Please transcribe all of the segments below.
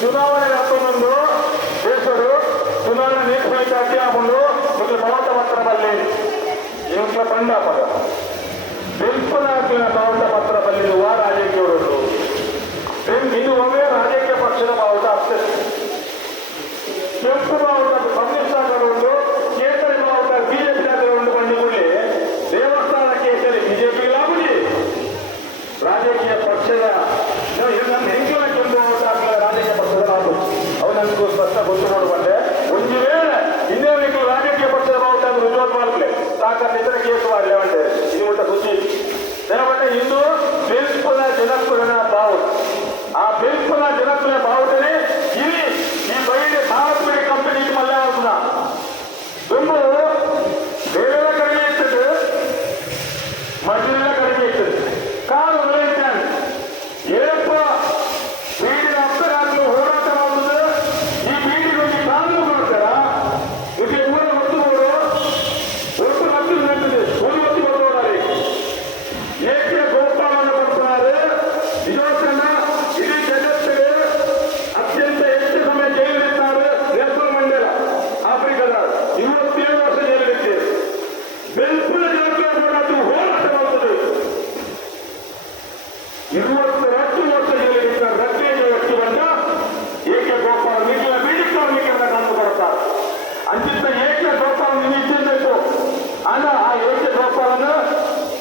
ಚುನಾವಣೆ ಹತ್ತೊಂದು ದೇಶರು ಚುನಾವಣೆ ನೀತಿ ಅಧ್ಯಾಪಗಳು ಮತ್ತು ಪರ್ವತ ಪತ್ರದಲ್ಲಿ ಇವಕ್ಕೆ ಬಂಡ ಪದ ಬಿಲ್ಪುನಾಕಿನ ಪರ್ವತ ಪತ್ರದಲ್ಲಿರುವ ಆಗ ನಿದ್ರೆ ಕೇಸುವ ಲೇವಂಟೆ ಇದು ಊಟ ಖುಷಿ ಲೇವಂಟೆ ಇಂದು ಬೀಳ್ಪುರ ಜನಪುರನ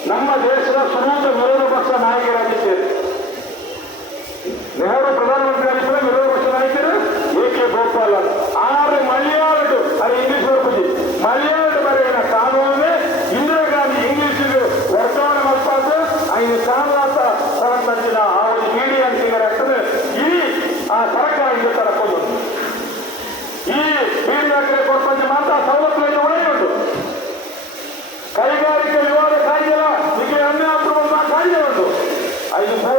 ನಮ್ಮ ದೇಶದ ಸುಮೂಲ ವಿರೋಧ ಪಕ್ಷ ನಾಯಕರಾಗಿ 아이들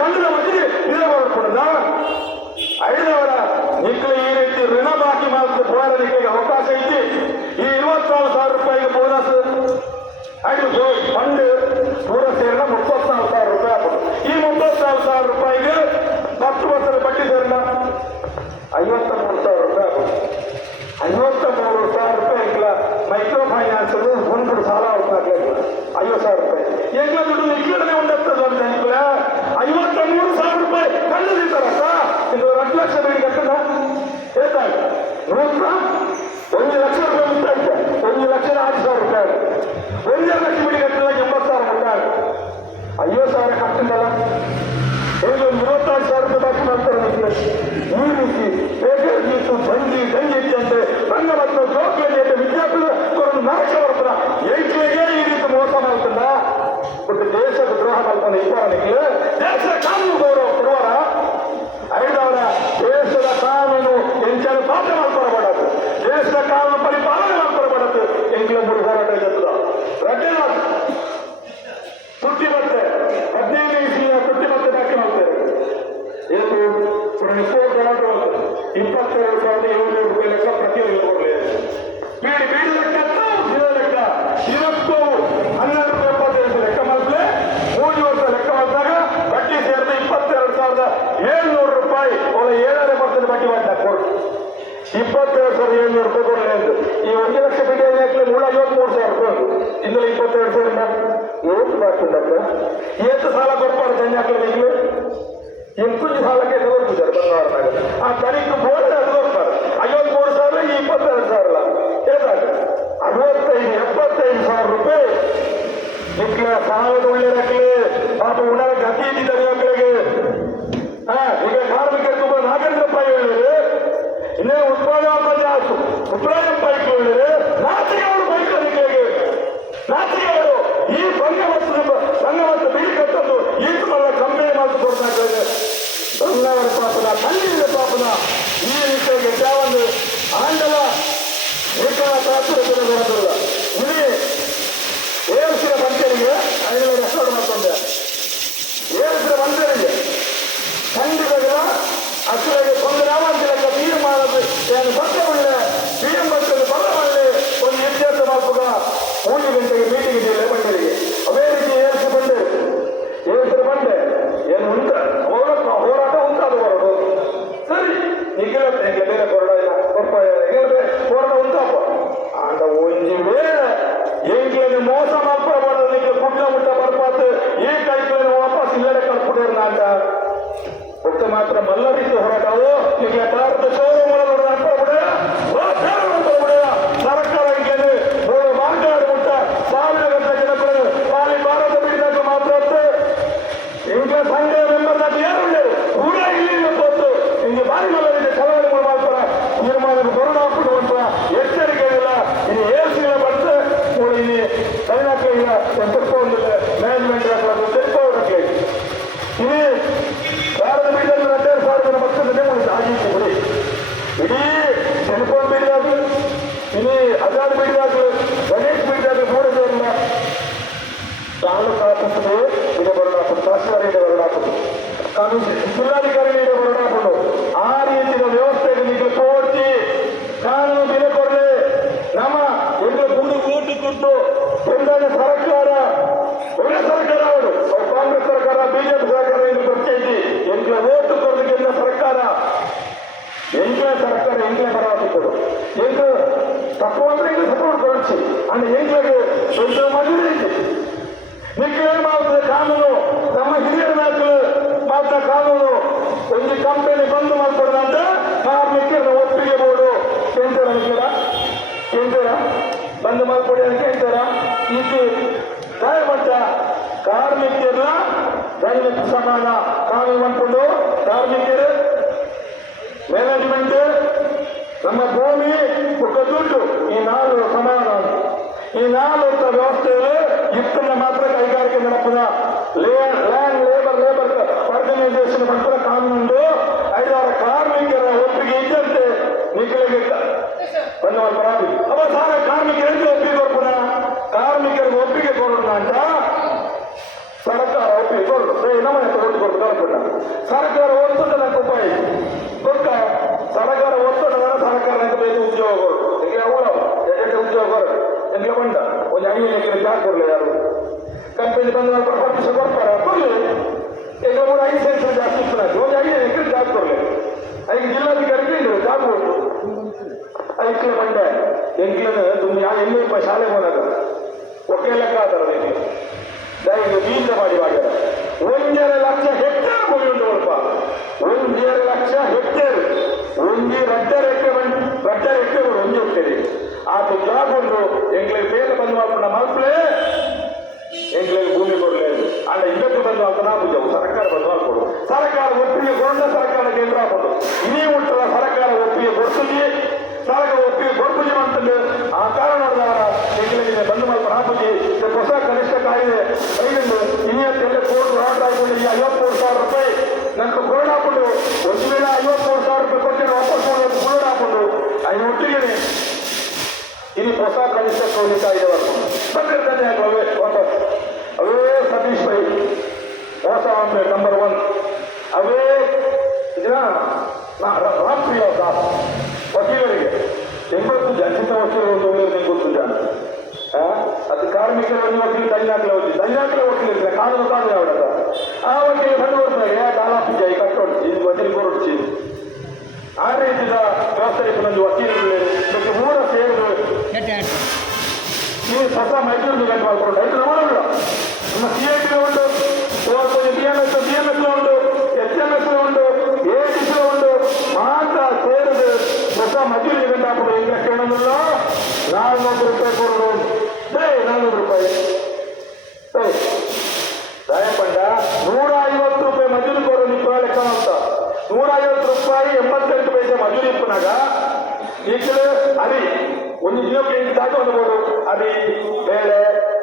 ನಿಖಿಲ್ ಕಂಡಿನ ಮಜೂರಿ ಇದೇ ಕೊಡಕೊಂಡ ಐದವರ ನಿಖಿಲ್ ಈ ರೀತಿ ಋಣ ಬಾಕಿ ಮಾಡಿದ ಹೋರಾಟಕ್ಕೆ ಅವಕಾಶ ಐತಿ ಈ ಇರುವತ್ನಾಲ್ಕು ಸಾವಿರ ರೂಪಾಯಿಗೆ ಬೋನಸ್ ಐದು ಫಂಡ್ ಪೂರ ಸೇರಿದ ಮುಪ್ಪತ್ನಾಲ್ಕು ಸಾವಿರ ರೂಪಾಯಿ ಆಗ್ಬೋದು ಈ ಮುಪ್ಪತ್ನಾಲ್ಕು ಸಾವಿರ ರೂಪಾಯಿಗೆ ಹತ್ತು ವರ್ಷದ ಬಡ್ಡಿ ಸೇರಿದ ಐವತ್ತ ಮೂರು ಸಾವಿರ ರೂಪಾಯಿ ಆಗ್ಬೋದು ಐವತ್ತ ಮೂರು ಸಾವಿರ ರೂಪಾಯಿ ಇಲ್ಲ ಮೈಕ್ರೋ ಫೈನಾನ್ಸ್ ಬಂದ್ಬಿಟ್ಟು ಸಾಲ ಆಗ್ಲಿಲ್ಲ ಐವತ್ತು ಸಾವಿರ ರೂಪಾಯಿ ಎಂಗ್ಲ ದುಡ್ಡು ನಿಖಿಲನೆ ಉಂಡತ್ತದ ಅಂತ ಎಂಗ್ಲ ಐವತ್ತ ಮೂರು ಸಾವಿರ ರೂಪಾಯಿ ಕಂಡಿದ್ದಾರಪ್ಪ ಇದು ಹತ್ತು ಲಕ್ಷ ಬೇಡಿ ಕಟ್ಟದ ಹೇಳ್ತಾರೆ ನೂರ ಲಕ್ಷ ರೂಪಾಯಿ ಮುಟ್ಟಾಯ್ತು ಒಂದು ಲಕ್ಷದ ಆರು ಸಾವಿರ ರೂಪಾಯಿ. ಒಂದು ಲಕ್ಷ ಬಿಡಿ ಸಾವಿರ ರೂಪಾಯಿ ಐವತ್ತು ಸಾವಿರ ಕಟ್ಟಿದ್ದಲ್ಲ ಹೇಗೆ ಒಂದು ಮೂವತ್ತಾರು ಸಾವಿರ ರೂಪಾಯಿ ಬಾಕಿ ಮಾಡ್ತಾರೆ. ಈ ರೀತಿ ಬಂದಿ ಗಂಜಿತ್ತು ಅಂತೆ ನನ್ನ ಮತ್ತು ಅಂತ ವಿದ್ಯಾರ್ಥಿಗಳು ನಾಶ ಬರ್ತಾರ ಎಂಟ್ಲಿಗೆ ಈ ದ್ರೋಹ ದೇಶದ ಅವಳ ಏಳನೇ ಪರ್ಸೆಂಟ್ ಬಡ್ಡಿ ಮಾಡ್ತಾ ಕೋರ್ಟ್ ಇಪ್ಪತ್ತೇಳು ಸಾವಿರದ ಏಳ್ನೂರು ರೂಪಾಯಿ ಕೊಡಲಿ ಅಂತ ಈ ಒಂದು ಲಕ್ಷ ಬಿಡಿ ಹಾಕಲಿ ನೂರ ಐವತ್ಮೂರು ಸಾವಿರ ರೂಪಾಯಿ ಇನ್ನೂ ಇಪ್ಪತ್ತೆರಡು ಸಾವಿರ ಏನು ಮಾಡ್ತಿದ್ದಕ್ಕ ಎಷ್ಟು ಸಾಲ ಕೊಡ್ಬಾರ್ದು ಜನ ಹಾಕಲಿ ಎಂಟು ಸಾಲಕ್ಕೆ ತಗೋರ್ತಿದ್ದಾರೆ ಬಂಗಾರದಾಗ ಆ ತನಿಖೆ ಬೋರ್ಡ್ ಅದು ಕೊಡ್ತಾರೆ ಐವತ್ಮೂರು ಸಾವಿರ ಈ ಇಪ್ಪತ್ತೆರಡು ಸಾವಿರ ಹೇಳ್ತಾರೆ ಅರವತ್ತೈದು, ಎಪ್ಪತ್ತೈದು ಸಾವಿರ ರೂಪಾಯಿ. ನಿಕ್ಲ ಸಾಲದ ಒಳ್ಳೆಯದಾಗಲಿ ಪಾಪ ಉಣ ಗತಿ ಇದ್ದಿದ್ದಾರೆ ಮಕ್ಕಳಿಗೆ. ಹಾ, ಈಗ ಕಾರ್ಮಿಕರು ನಾಗೇಂದ್ರ ಪೈ ಹೇಳಿದ್ರೆ ಇನ್ನೇ ಉತ್ಪಾದನಾ ಪೈಕ್ ಹೇಳಿದ್ರೆ, ನಾಚಿಕೆ ಅವರು ಬೈಕ್ ರಾತ್ರಿ ನಾಚಿಕೆಗಳು ಈ ಬಂಗವತ್ತು ಮತ್ತು ಬಿಳಿ ಕಟ್ಟದ್ದು ಈ ತಮ್ಮ ಕಂಪನಿ ಮಾತು ಕೊಡ್ತಾ ಇದ್ದಾರೆ. ಪಾಪನ ಕಣ್ಣಿನ ಈ ರೀತಿಯಾಗಿ ಯಾವೊಂದು ಆಂಡಲ ಏಕನ ತಾತ್ಪರ್ಯ ಬರೋದಿಲ್ಲ ನಾನು ಜಿಲ್ಲಾಧಿಕಾರಿಗಳಿಗೆ ಹೊರಟಾಕೊಂಡು ಆ ರೀತಿಯ ವ್ಯವಸ್ಥೆಗಳಿಗೆ ಕೋರ್ಟಿ ನಾನು ಬೆಲೆ ಕೊಡಲಿ ನಮ್ಮ ಒಂದು ಗುಂಡು ಗೂಟು ಕುಂಟು ಸರ್ಕಾರ ಒಳ್ಳೆ ಸರ್ಕಾರ ಅವರು ಕಾಂಗ್ರೆಸ್ ಸರ್ಕಾರ, ಬಿಜೆಪಿ ಸರ್ಕಾರ ಇದು ಗೊತ್ತೈತಿ ಎಂಟ್ಲ ಓಟು ಕೊಡೋದಕ್ಕಿಂತ ಸರ್ಕಾರ. ಎಂಟ್ಲ ಸರ್ಕಾರ ಎಂಟ್ಲ ಬರ ಎಂಟು ತಪ್ಪು ಅಂದ್ರೆ ಇದು ಸಪೋರ್ಟ್ ಕೊಡಿಸಿ ಅಂದ್ರೆ ಎಂಟ್ಲಗೆ కార్యక్రమాల కార్యవంతులు కార్మికులు ಎಂಕ್ಲನ ತುಂಬ ಯಾ ಎಲ್ಲಿ ಶಾಲೆಗೆ ಹೋದಾಗ ಒಕ್ಕೆ ಲೆಕ್ಕ ಆತರ ದಯವಿಟ್ಟು ಬೀಜ ಮಾಡಿ ಮಾಡ್ಯಾರ ಒಂದೆರಡು ಲಕ್ಷ ಹೆಕ್ಟೇರ್ ಭೂಮಿ ಉಂಟು ಸ್ವಲ್ಪ ಒಂದೆರಡು ಲಕ್ಷ ಹೆಕ್ಟೇರ್. ಒಂದಿ ರಡ್ಡ ರೆಕ್ಕೆ ಬಂದು ರಡ್ಡ ರೆಕ್ಕೆ ಒಂದಿ ಹೋಗ್ತೇನೆ ಆತ ಜಾಬ್ ಉಂಟು. ಎಂಗ್ಲೇ ಬೇಗ ಬಂದು ಮಾಡ್ಕೊಂಡ ಮಲ್ಪಲೇ ಎಂಗ್ಲೇ ಭೂಮಿ ಕೊಡలేదు ಅಲ್ಲ ಇವತ್ತು ಬಂದು ಅಂತ ನಾವು ಸರ್ಕಾರ ಬಂದು ಮಾಡ್ಕೊಡು ಸರ್ಕಾರ ಒಪ್ಪಿಗೆ ಕೊಂಡ ಸರ್ಕಾರ ಕೇಂದ್ರ ಹಾಕೋದು ಇನ್ನೇ ಉಂಟಲ್ಲ, ಸರ್ಕಾರ ಒಪ್ಪಿಗೆ ಕೊಡ್ತೀವಿ ಸರ್ಕಾರ ಒಪ್ಪಿಗೆ ಕೊಡ್ತೀವಿ ಅಂತಂದು ಆ ಕಾರಣದವರ ಎಂಗ್ಲಿಗೆ ಬಂದು ಮಾಡ್ಕೊಂಡು ಹಾಕಿ ಹೊಸ ಕನಿಷ್ಠ ಕಾಯ್ದೆ ಐದು ಕೋರ್ಟ್ ಆರ್ಡರ್ ಹಾಕೊಂಡು ಈ ಐವತ್ಮೂರು ಸಾವಿರ ರೂಪಾಯಿ. ನನಗೆ ಕೋರ್ಟ್ ಹಾಕೊಂಡು ಒಂದು ವೇಳೆ ಐವತ್ಮೂರು ಸಾವಿರ ರೂಪಾಯಿ ಕೊಟ್ಟು ವಾಪಸ್ ಮಾಡೋದು ಕೋರ್ಟ್ ಹಾಕೊಂಡು ಐದು ಒಟ್ಟಿಗೆ ಇಲ್ಲಿ ಹೊಸ ಕನಿಷ್ಠ ಕೌಲಿ ಇದೆ ಬಂದಿರ್ತದೆ ಅವೇ ವಾಪಸ್. ಅವೇ ಸತೀಶ್ ಭೈ ಮೋಸ ಅಂದ್ರೆ ನಂಬರ್ ಒನ್ ಅವೇ ಇದನ್ನ ನಾ- ರ- ರಾಷ್ಟ್ರೀಯ ವಕೀಲರಿಗೆ ಎಂಬತ್ತು ಜನಿತ ವಕೀಲರು ಒಂದು ನಿಮ್ಗೆ ಗೊತ್ತಿಲ್ಲ ಆ? ಅದು ಕಾರ್ಮಿಕರ ಒಂದು ವಕೀಲ ದಂಜಾಕಲ ವಕೀಲ ದಂಜಾಕಲ ವಕೀಲ ಕಾನೂನು ಕಾನೂನು ಅವಡದ ಆ ವಕೀಲ ಬಂದು ಬರ್ತಾರೆ ಯಾ ಪೂಜೆ ಕಟ್ಟೊಡ್ಚಿ ವಕೀಲ ಕೊರೊಡ್ಚಿ ಆ ರೀತಿಯ ವ್ಯವಸ್ಥೆ ನಂದು ವಕೀಲರು ಇದಕ್ಕೆ ಮೂರ ಸೇರಿದು ನೀವು ಸಸ ಮೈಸೂರು ಗಂಟೆ ಮಾಡ್ಕೊಂಡು ರೈತರು ಮಾಡೋಲ್ಲ ನಮ್ಮ ಸಿ ಐ ಟಿ ಉಂಟು B M S B M S ಉಂಟು ಎಚ್ ಎಂ ಎಸ್ ಉಂಟು ಎ ಟಿ ಉಂಟು. ಮಾತ್ರ ಸೇರಿದು ಹೊಸ ಮಜೂರಿ ಗಂಟೆ ಹಾಕೊಂಡು ಈಗ ಕೇಳೋದಿಲ್ಲ ನಾನ್ನೂರು ರೂಪಾಯಿ ಕೊಡೋದು ಡೇ ನಾನ್ನೂರು ರೂಪಾಯಿ ಏ, ದಯಪಂಡ ನೂರ ಐವತ್ತು ರೂಪಾಯಿ ಮಜೂರಿ ಕೊಡೋ ನಿಪ್ಪ ಲೆಕ್ಕ ಅಂತ ನೂರ ಐವತ್ತು ರೂಪಾಯಿ ಎಂಬತ್ತೆಂಟು ಈ ಈಗಲೇ ಅರಿ ಒಂದು ದಿನಕ್ಕೆ ಎಂಟು ದಾಟಿ ಹೊಂದಬಹುದು ಅರಿ ಬೇಳೆ,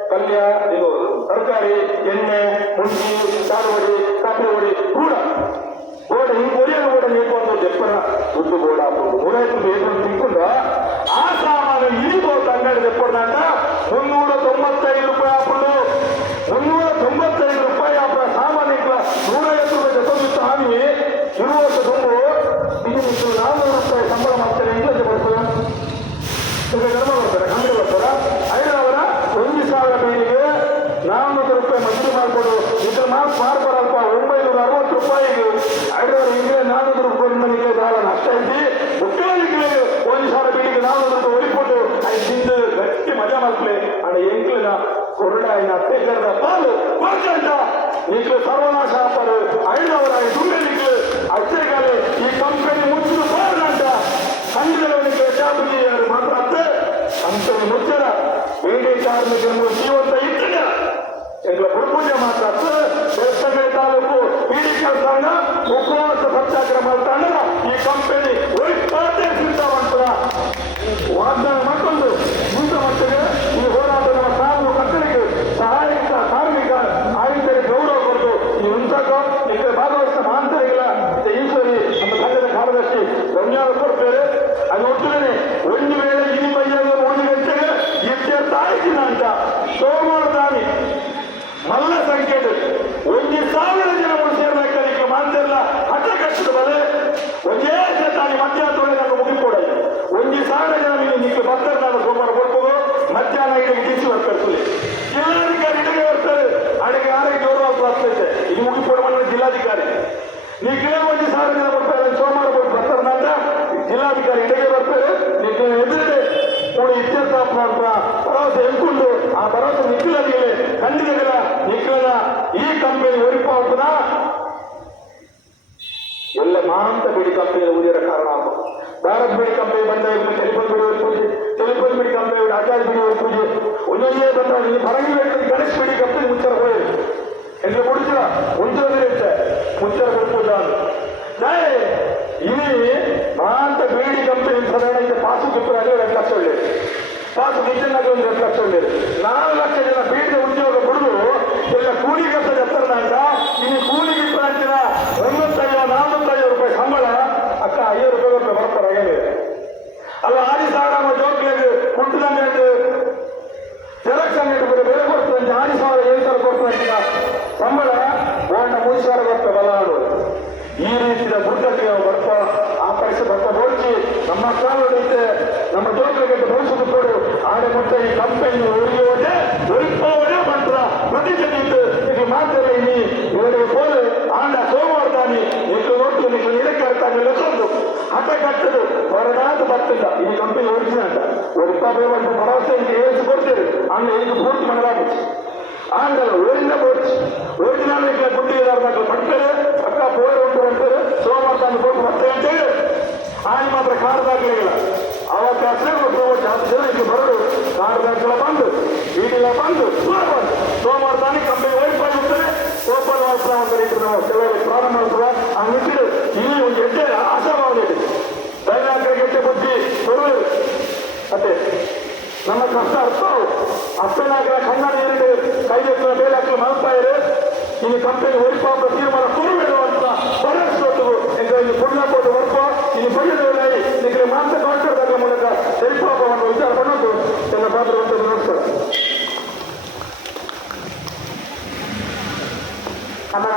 ಪಲ್ಯ, ಇದು ತರಕಾರಿ, ಎಣ್ಣೆ, ಹುಂಡಿ ಸಾರುವಡಿ ಕಾಫಿ ಹೊಡಿ ಕೂಡ ಗೋಡ ಹಿಂಗೆ ಒಡಿಯನ್ನು ಕೂಡ ಜಪ್ಪನ ಒಂದು ಗೋಡಾ ಗೋಡ ಬೇಕು ನೂರೈವತ್ತು ಭರವಸೆ ಆ ಭರವಸೆ ನಿಖಿಲರಿಗೆ ಖಂಡಿತಗಳ ನಿಖಿಲನ ಈ ಕಂಪನಿ ಒರಿಪಾವುದ ಎಲ್ಲ ಮಾಂತ ಬಿಡಿ ಕಂಪನಿಯ ಉಳಿಯರ ಕಾರಣ ಭಾರತ್ ಬಿಡಿ ಕಂಪನಿ ಬಂದ ಟೆಲಿಫೋನ್ ಬಿಡಿ ಪೂಜೆ, ಟೆಲಿಫೋನ್ ಬಿಡಿ ಕಂಪನಿ ಆಚಾರ ಬಿಡಿ ಪೂಜೆ. ಒಂದೊಂದೇ ಬಂದ ಈ ಪರಂಗಿ ಗಣೇಶ್ ಬಿಡಿ ಕಂಪನಿ ಮುಚ್ಚರ ಹೋಯ್ತು ಎಂದು ಕುಡಿಸಿದ ಮುಂಚೆ ಪೂಜಾ ನಾಳೆ ಇನಿ ಮಾಂತ ಬೀಡಿ ಕಂಪನಿ ಸಾಧಾರಣ ಪಾಸು ಕುಪ್ಪರಾಗಿ ಅದೇ ಲಕ್ಷ ಪಾಸು ಕಿಚನ್ನಾಗಿ ಒಂದು ಎರಡು ಲಕ್ಷ ಒಳ್ಳೆಯದು ನಾಲ್ಕು ಲಕ್ಷ ಜನ ಬೀಡಿದ ಉದ್ಯೋಗ ಕೊಡುದು ಎಲ್ಲ ಕೂಲಿ ಕೆಲಸ ಎತ್ತರದಂತ ಇನ್ನು ಕೂಲಿಗೆ ಪ್ರಾಂತ್ಯದ ಒಂಬತ್ತೈದು ನಾಲ್ವತ್ತೈದು ರೂಪಾಯಿ ಸಂಬಳ ಅಕ್ಕ ಐದು ರೂಪಾಯಿ ರೂಪಾಯಿ ಬರ್ತಾರೆ ಹಾಗೆ ಅಲ್ಲ ಆರಿ ಸಾವಿರ ಜೋಕ್ಲಿಗೆ ಕುಟ್ಟಿದಂಗೆ ಜೆರಾಕ್ಸ್ ಅಂಗಡಿ ಬೇರೆ ಬೇರೆ ಕೊಡ್ತದೆ ಆರು ಸಾವಿರ ಏಳು ಸಾವಿರ ಕೊಡ್ತದೆ ಸಂಬಳ ಬೋಂಡ ಮೂರು ಸಾವಿರ ಬರ್ತದೆ ಬಲಾಡು ಈ ರೀತಿಯ ದುಡ್ಡಕ್ಕೆ ಬರ್ತಾ ಆ ಪೈಸೆ ಬರ್ತಾ ಹೋಗಿ ನಮ್ಮ ಕಾಲದೈತೆ ನಮ್ಮ ಜೋಕ್ಲಿಗೆ ಭವಿಷ್ಯದ ಕೊಡು ಆಡೆ ಮುಟ್ಟ ಈ ಕಂಪನಿ ಉಳಿಯೋದೆ ಉಳಿಪೋವೇ ಮಂತ್ರ ಪ್ರತಿಜನಿತ್ತು ಇದು ಮಾತ್ರ ಇನಿ ಇವರಿಗೆ ಪೋಲೆ ಆಂಡ ಸೋಮವಾರ ತಾನಿ ನಿಕ್ಕು ನೋಟ್ಟು ನಿಕ್ಕು ಇದಕ್ಕೆ ಅರ್ಥಾಗಿ ಲೆಕ್ಕೊಂಡು ಹಠ ಕಟ್ಟದು ಹೊರನಾದ ಬರ್ತಿಲ್ಲ ಈ ಕಂಪನಿ ಒರಿಜಿನಲ್ ಅಂತ ಒಂದು ಭರವಸೆ ಏರಿಸಿ ಕೊಡ್ತೇವೆ ಅಂದ್ರೆ ಇದಕ್ಕೆ ಪೂರ್ತಿ ಮಾಡಲಾಗುತ್ತೆ ಆಂಗಲ್ ಊರಿಂದ ಬೋರ್ಚ್ ಒರಿಜಿನಲ್ ಇಟ್ಲ ಗುಡ್ಡಿ ಇದಾರ್ದಾಗ ಪಡ್ತಾರೆ ಅಕ್ಕ ಬೋರ್ ಉಂಟು ಅಂತಾರೆ. ಸೋಮವಾರ ತಾನು ಕೊಟ್ಟು ಬರ್ತೇವೆ ಅಂತೇಳಿ ಆನೆ ಮಾತ್ರ ಕಾರ್ದಾಗಲಿಲ್ಲ ಅವತ್ತು ಜಾಸ್ತಿ ಜನ ಇಲ್ಲಿ ಬರಡು ಕಾರ್ದಾಗಲ ಬಂದು. ದೂರ ಬಂದು. ಸೋಮವಾರ para o Brasil.